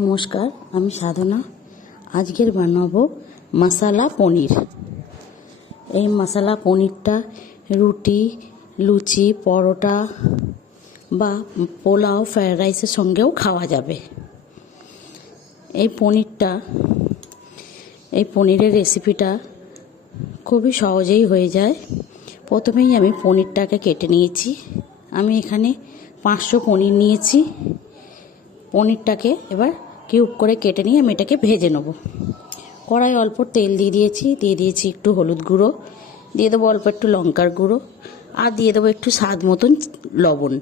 নমস্কার, আমি সাধনা। আজকের বানাবো মশালা পনির। এই মশালা পনিরটা রুটি, লুচি, পরোটা বা পোলাও, ফ্রায়েড রাইসের সঙ্গেও খাওয়া যাবে। এই পনিরের রেসিপিটা খুবই সহজেই হয়ে যায়। প্রথমেই আমি পনিরটাকে কেটে নিয়েছি। আমি এখানে 500 পনির নিয়েছি। পনিরটাকে এবার কিউব করে কেটে নিয়ে আমি এটাকে ভেজে নেব। কড়াই অল্প তেল দিয়ে দিয়েছি একটু হলুদ গুঁড়ো, দিয়ে দেবো অল্প একটু লঙ্কার গুঁড়ো, আর দিয়ে দেবো একটু স্বাদ মতন লবণ।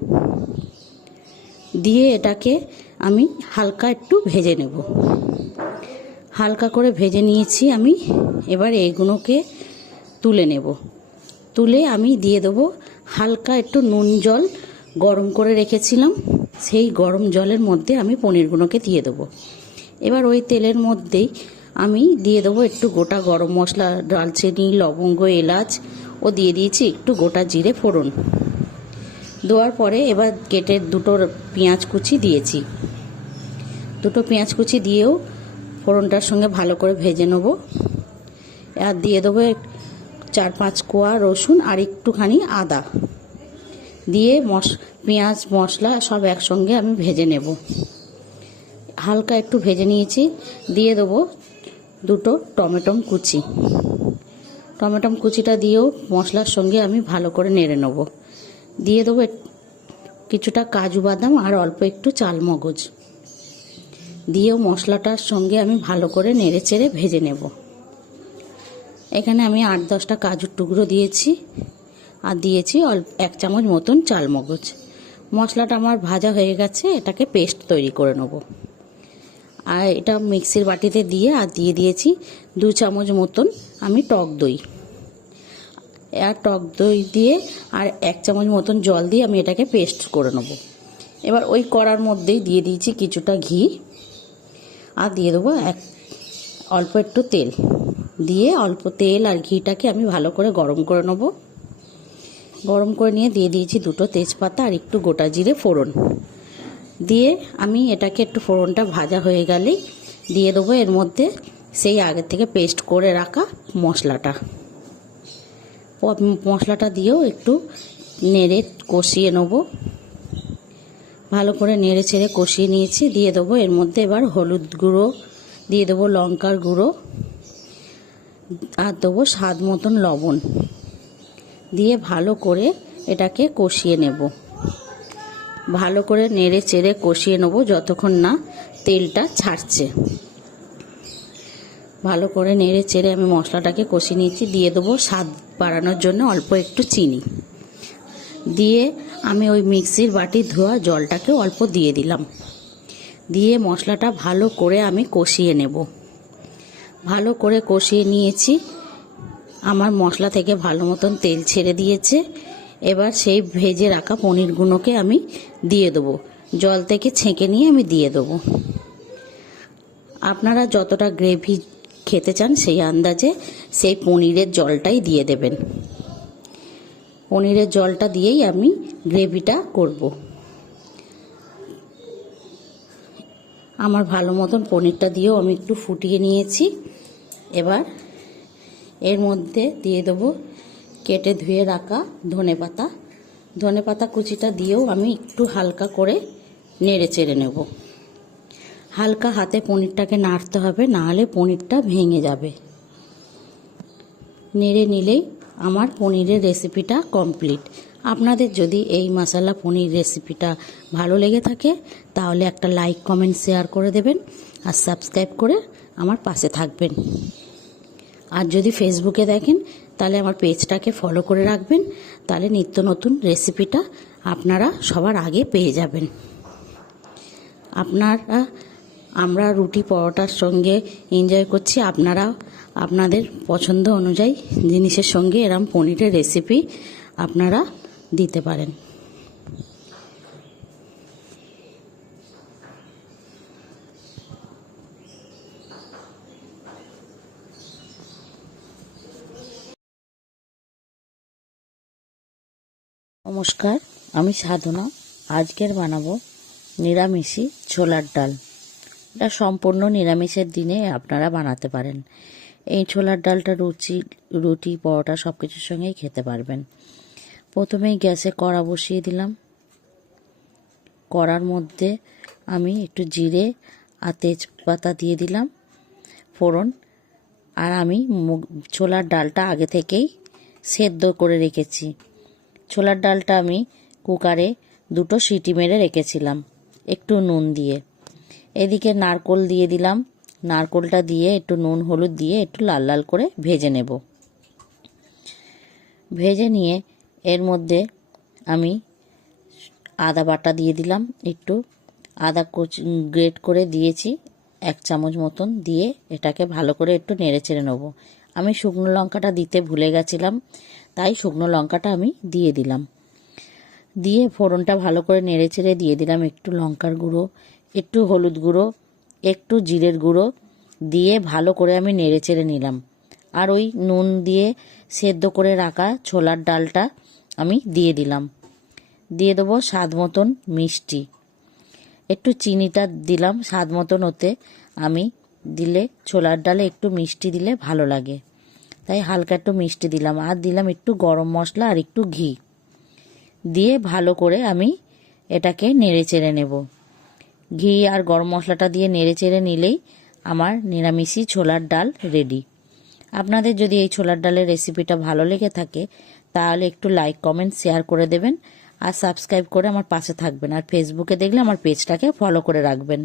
দিয়ে এটাকে আমি হালকা একটু ভেজে নেব। হালকা করে ভেজে নিয়েছি আমি। এবার এগুলোকে তুলে নেব। তুলে আমি দিয়ে দেবো হালকা একটু নুন জল গরম করে রেখেছিলাম। সেই গরম জলের মধ্যে আমি পনিরগুলোকে দিয়ে দেবো। এবার ওই তেলের মধ্যেই আমি দিয়ে দেবো একটু গোটা গরম মশলা, দারচিনি, লবঙ্গ, এলাচ ও দিয়ে দিয়েছি একটু গোটা জিরে ফোড়ন। দেওয়ার পরে এবার কেটে দুটো পেঁয়াজ কুচি দিয়েছি। দুটো পেঁয়াজ কুচি দিয়েও ফোড়নটার সঙ্গে ভালো করে ভেজে নেব। আর দিয়ে দেবো 4-5 কোয়া রসুন আর একটুখানি আদা দিয়ে পেঁয়াজ মশলা সব একসঙ্গে আমি ভেজে নেব। হালকা একটু ভেজে নিয়েছি। দিয়ে দেবো দুটো টমেটো কুচি। টমেটো কুচিটা দিয়েও মশলার সঙ্গে আমি ভালো করে নেড়ে নেব। দিয়ে দেবো কিছুটা কাজু বাদাম আর অল্প একটু চালমগজ দিয়েও মশলাটার সঙ্গে আমি ভালো করে নেড়ে চেড়ে ভেজে নেব। এখানে আমি 8-10টা কাজুর টুকরো দিয়েছি আর দিয়েছি 1 চামচ মতন চালমগজ। মশলাটা আমার ভাজা হয়ে গেছে, এটাকে পেস্ট তৈরি করে নেব। আর এটা মিক্সির বাটিতে দিয়ে আর দিয়ে দিয়েছি 2 চামচ মতন আমি টক দই। আর টক দই দিয়ে আর 1 চামচ মতন জল দিয়ে আমি এটাকে পেস্ট করে নেব। এবার ওই কড়ার মধ্যেই দিয়ে দিয়েছি কিছুটা ঘি আর দিয়ে দেবো অল্প একটু তেল। দিয়ে অল্প তেল আর ঘিটাকে আমি ভালো করে গরম করে নেব। গরম করে নিয়ে দিয়ে দিয়েছি দুটো তেজপাতা আর একটু গোটা জিরে ফোড়ন। দিয়ে আমি এটাকে একটু ফোড়নটা ভাজা হয়ে গেলেই দিয়ে দেবো এর মধ্যে সেই আগে থেকে পেস্ট করে রাখা মশলাটা। মশলাটা দিয়েও একটু নেড়ে কষিয়ে নেব। ভালো করে নেড়ে ছেড়ে কষিয়ে নিয়েছি। দিয়ে দেবো এর মধ্যে এবার হলুদ গুঁড়ো, দিয়ে দেবো লঙ্কার গুঁড়ো আর দেবো স্বাদ মতন লবণ দিয়ে ভালো করে এটাকে কষিয়ে নেব। ভালো করে নেড়ে চেড়ে কষিয়ে নেব যতক্ষণ না তেলটা ছাড়ছে। ভালো করে নেড়ে চেড়ে আমি মশলাটাকে কষিয়ে নিয়েছি। দিয়ে দেবো স্বাদ বাড়ানোর জন্য অল্প একটু চিনি। দিয়ে আমি ওই মিক্সির বাটি ধোয়া জলটাকে অল্প দিয়ে দিলাম। দিয়ে মশলাটা ভালো করে আমি কষিয়ে নেব। ভালো করে কষিয়ে নিয়েছি। আমার মশলা থেকে ভালো মতন তেল ছেড়ে দিয়েছে। এবার সেই ভেজে রাখা পনিরগুলোকে আমি দিয়ে দেবো। জল থেকে ছেঁকে নিয়ে আমি দিয়ে দেবো। আপনারা যতটা গ্রেভি খেতে চান সেই আন্দাজে সেই পনিরের জলটাই দিয়ে দেবেন। পনিরের জলটা দিয়েই আমি গ্রেভিটা করব। আমার ভালো মতন পনিরটা দিয়েও আমি একটু ফুটিয়ে নিয়েছি। এবার এর মধ্যে দিয়ে দেবো কেটে ধুয়ে রাখা ধনেপাতা কুচিটা দিয়েও আমি একটু হালকা করে নেড়ে চেড়ে নেব। হালকা হাতে পনিরটাকে নাড়তে হবে, নাহলে পনিরটা ভেঙে যাবে। নেড়ে নিলেই আমার পনিরের রেসিপিটা কমপ্লিট। আপনাদের যদি এই মশলা পনির রেসিপিটা ভালো লেগে থাকে তাহলে একটা লাইক, কমেন্ট, শেয়ার করে দেবেন আর সাবস্ক্রাইব করে আমার পাশে থাকবেন। আর যদি ফেসবুকে দেখেন তাহলে আমার পেজটাকে ফলো করে রাখবেন, তাহলে নিত্য নতুন রেসিপিটা আপনারা সবার আগে পেয়ে যাবেন। আমরা রুটি পরোটার সঙ্গে এনজয় করছি। আপনারা আপনাদের পছন্দ অনুযায়ী জিনিসের সঙ্গে এরম পনিরের রেসিপি আপনারা দিতে পারেন। নমস্কার, আমি সাধনা। আজকের বানাবো নিরামিষি ছোলার ডাল। এটা সম্পূর্ণ নিরামিষের দিনে আপনারা বানাতে পারেন। এই ছোলার ডালটা রুটি পরোটা সব কিছুর সঙ্গেই খেতে পারবেন। প্রথমেই গ্যাসে কড়া বসিয়ে দিলাম। কড়ার মধ্যে আমি একটু জিরে আর তেজপাতা দিয়ে দিলাম ফোড়ন। আর আমি ছোলার ডালটা আগে থেকেই সেদ্ধ করে রেখেছি। ছোলার ডালটা আমি কুকারে 2টো সিটি মেরে রেখেছিলাম একটু নুন দিয়ে। এদিকে নারকোল দিয়ে দিলাম। নারকোলটা দিয়ে একটু নুন হলুদ দিয়ে একটু লাল লাল করে ভেজে নেব। ভেজে নিয়ে এর মধ্যে আমি আদা বাটা দিয়ে দিলাম। একটু আদা গ্রেট করে দিয়েছি 1 চামচ মতন, দিয়ে এটাকে ভালো করে একটু নেড়ে চেড়ে নেব। আমি শুকনো লঙ্কাটা দিতে ভুলে গেছিলাম, তাই শুকনো লঙ্কাটা আমি দিয়ে দিলাম। দিয়ে ফোড়নটা ভালো করে নেড়ে চেড়ে দিয়ে দিলাম একটু লঙ্কার গুঁড়ো, একটু হলুদ গুঁড়ো, একটু জিরের গুঁড়ো দিয়ে ভালো করে আমি নেড়ে চেড়ে নিলাম। আর ওই নুন দিয়ে সেদ্ধ করে রাখা ছোলার ডালটা আমি দিয়ে দিলাম। দিয়ে দেবো স্বাদ মতন মিষ্টি, একটু চিনিটা দিলাম স্বাদ মতন। ওতে আমি দিলে ছোলার ডালে একটু মিষ্টি দিলে ভালো লাগে, তাই হালকা একটু মিষ্টি দিলাম। আর দিলাম একটু গরম মশলা আর একটু ঘি দিয়ে ভালো করে আমি এটাকে নেড়ে চেড়ে নেব। ঘি আর গরম মশলাটা দিয়ে নেড়ে চেড়ে নিলেই আমার নিরামিষি ছোলার ডাল রেডি। আপনাদের যদি এই ছোলার ডালের রেসিপিটা ভালো লেগে থাকে তাহলে একটু লাইক কমেন্ট শেয়ার করে দেবেন আর সাবস্ক্রাইব করে আমার পাশে থাকবেন। আর ফেসবুকে দেখলে আমার পেজটাকে ফলো করে রাখবেন।